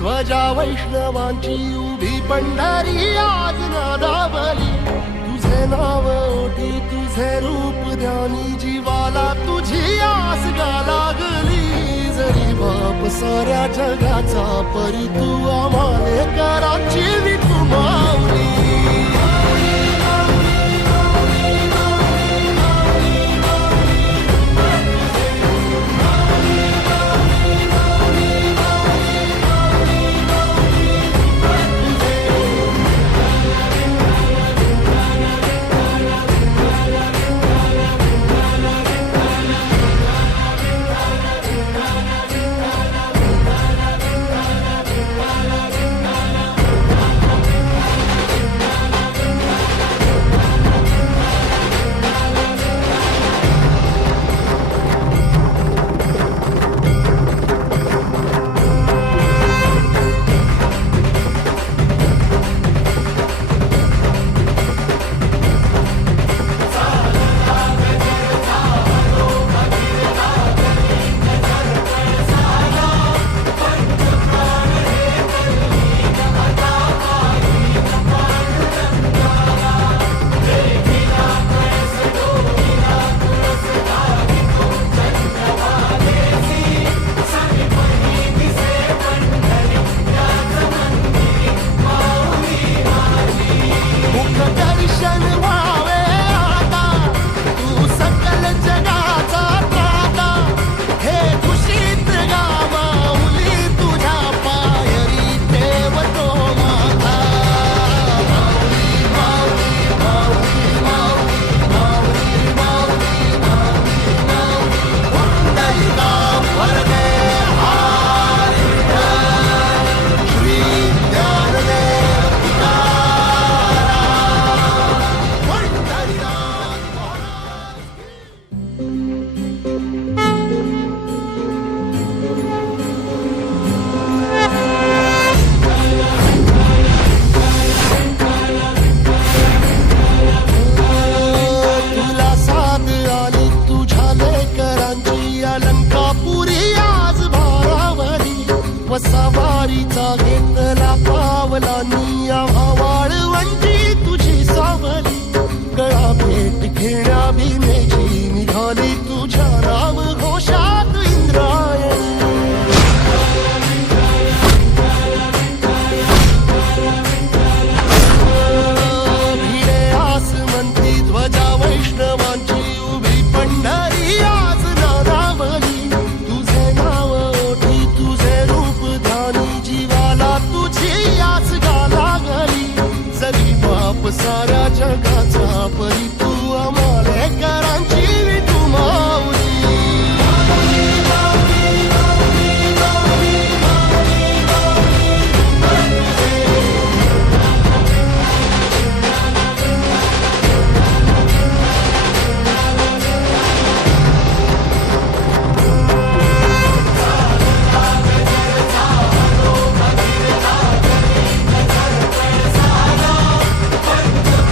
वैष्णवांची उभी पंढरी आज नावली तुझे नाव ओते, तुझे रूप ध्यानी जीवाला तुझी आस गा लागली जरी बाप साऱ्या जगाचा परी तू आम्हाला कराची तुम्हाला